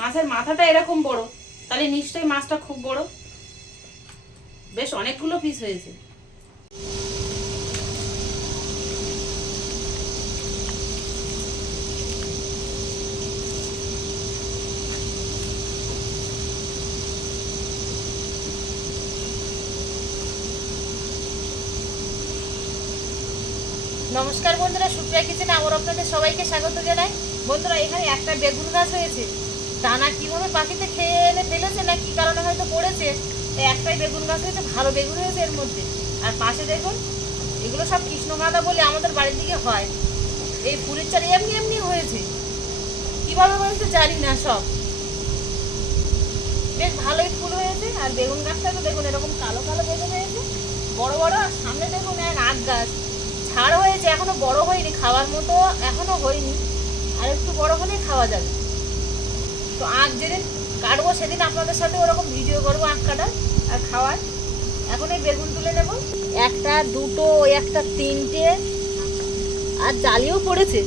মাছের মাথাটা এরকম বড়, তাহলে নিশ্চয়ই মাছটা খুব বড়। বেশ অনেকগুলো পিস হয়েছে। নমস্কার বন্ধুরা, সুপ্রিয়া কিচেনে আমার আপনাদের সবাইকে স্বাগত জানাই। বন্ধুরা, এখানে একটা বেগুন গাছ হয়েছে, দানা কিভাবে পাখিতে খেয়ে এনে ফেলেছে না কি কারণে হয়তো পড়েছে, একটাই বেগুন গাছ হয়েছে, ভালো বেগুন হয়েছে এর মধ্যে। আর পাশে দেখুন, এগুলো সব কৃষ্ণগাঁদা বলে আমাদের বাড়ির দিকে হয়। এই ফুলের চারা এমনি এমনি হয়েছে, কিভাবে হয়েছে জানি না, সব বেশ ভালোই ফুল হয়েছে। আর বেগুন গাছটা তো দেখুন এরকম কালো কালো বেগুন হয়েছে, বড় বড়। আর সামনে দেখুন এক আখ গাছ ঝাড় হয়েছে, এখনো বড় হয়নি, খাওয়ার মতো এখনো হয়নি, আর একটু বড় হলেই খাওয়া যাবে। তো আখ যেদিন কাটবো সেদিন আপনাদের সাথে ওরকম ভিডিও করবো আখ কাটার আর খাওয়ার। এখন এই বেগুন তুলে নেব, একটা দুটো একটা তিনটে, আর জালিও পড়েছে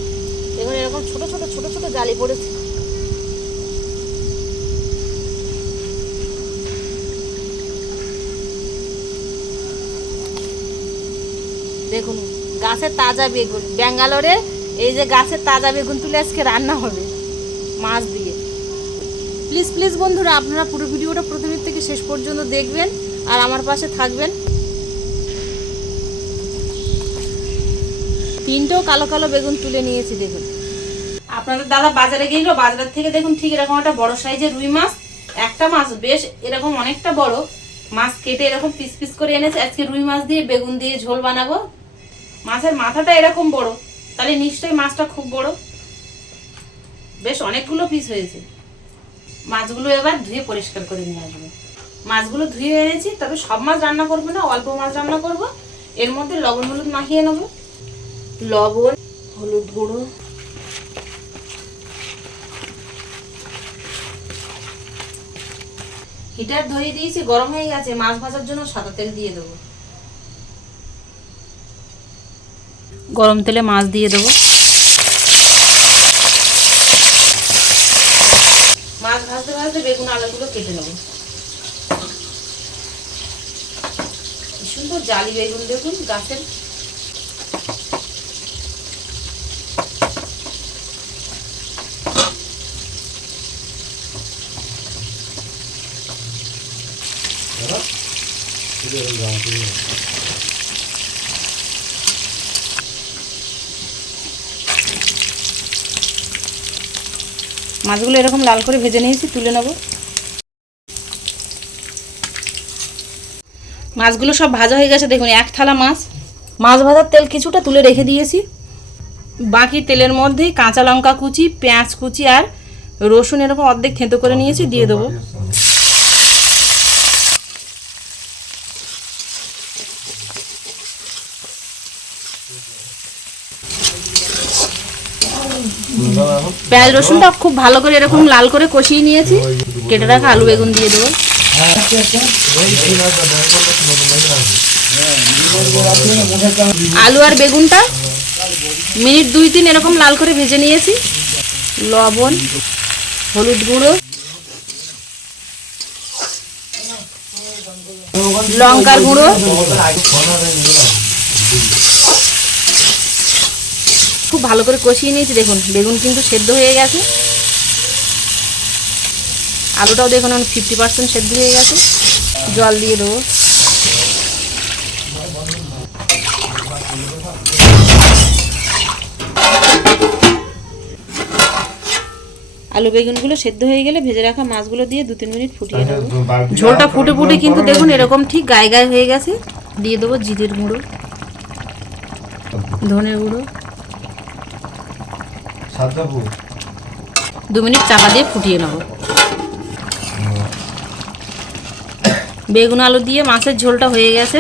দেখুন, এরকম ছোট ছোট ছোট ছোট জালি পড়েছে। দেখুন গাছের তাজা বেগুন, ব্যাঙ্গালোরে এই যে গাছের তাজা বেগুন তুলে আজকে রান্না হবে মাছ দিয়ে। প্লিজ প্লিজ বন্ধুরা, আপনারা পুরো ভিডিওটা প্রথমের থেকে শেষ পর্যন্ত দেখবেন আর আমার পাশে থাকবেন। তিনটেও কালো কালো বেগুন তুলে নিয়েছি দেখুন। আপনাদের দাদা বাজারে গেল, বাজার থেকে দেখুন ঠিক এরকম একটা বড় সাইজের রুই মাছ, একটা মাছ বেশ এরকম অনেকটা বড় মাছ কেটে এরকম পিস পিস করে এনেছে। আজকে রুই মাছ দিয়ে বেগুন দিয়ে ঝোল বানাবো। মাছের মাথাটা এরকম বড়, তাহলে নিশ্চয়ই মাছটা খুব বড়। বেশ অনেকগুলো পিস হয়েছে। মাছগুলো এবার ধুয়ে পরিষ্কার করে নিয়ে আসবো। মাছগুলো ধুয়ে এনেছি, তবে সব মাছ রান্না করবো না, অল্প মাছ রান্না করব। এর মধ্যে লবণ হলুদ মাখিয়ে নেব, লবণ হলুদ গুঁড়ো, হিটার ধরিয়ে দিয়েছি, গরম হয়ে গেছে। মাছ ভাজার জন্য সাদা তেল দিয়ে দেবো। গরম তেলে মাছ দিয়ে দেবো। মাছ ভাজতে ভাজতে বেগুন আলুগুলো কেটে নেবো। সুন্দর জালি বেগুন দেখুন গাছের। মাছগুলো এরকম লাল করে ভেজে নিয়েছি, তুলে নেব। মাছগুলো সব ভাজা হয়ে গেছে দেখুন, এক থালা মাছ। মাছ ভাজার তেল কিছুটা তুলে রেখে দিয়েছি। বাকি তেলের মধ্যেই কাঁচা লঙ্কা কুচি, পেঁয়াজ কুচি আর রসুন এরকম অর্ধেক থেঁতো করে নিয়েছি, দিয়ে দেবো। পেঁয়াজ রসুনটা খুব ভালো করে এরকম লাল করে কষিয়ে নিয়েছি। কেটে রাখা আলু বেগুন দিয়ে দেবো। আলু আর বেগুনটা মিনিট 2-3 এরকম লাল করে ভেজে নিয়েছি। লবণ হলুদ গুঁড়ো লঙ্কার গুঁড়ো খুব ভালো করে কষিয়ে নিয়েছি দেখুন। বেগুন কিন্তু সেদ্ধ হয়ে গেছে, আলুটাও দেখুন 50% সেদ্ধ হয়ে গেছে। জল দিয়ে দেবো। আলু বেগুনগুলো সেদ্ধ হয়ে গেলে ভেজে রাখা মাছগুলো দিয়ে 2-3 মিনিট ফুটিয়ে নেব। ঝোলটা ফুটে ফুটে কিন্তু দেখুন এরকম ঠিক গায়ে গায়ে হয়ে গেছে। দিয়ে দেবো জিরের গুঁড়ো, ধনের গুঁড়ো, 2 মিনিট চাপা দিয়ে ফুটিয়ে নেব। বেগুন আলু দিয়ে মাছের ঝোলটা হয়ে গেছে।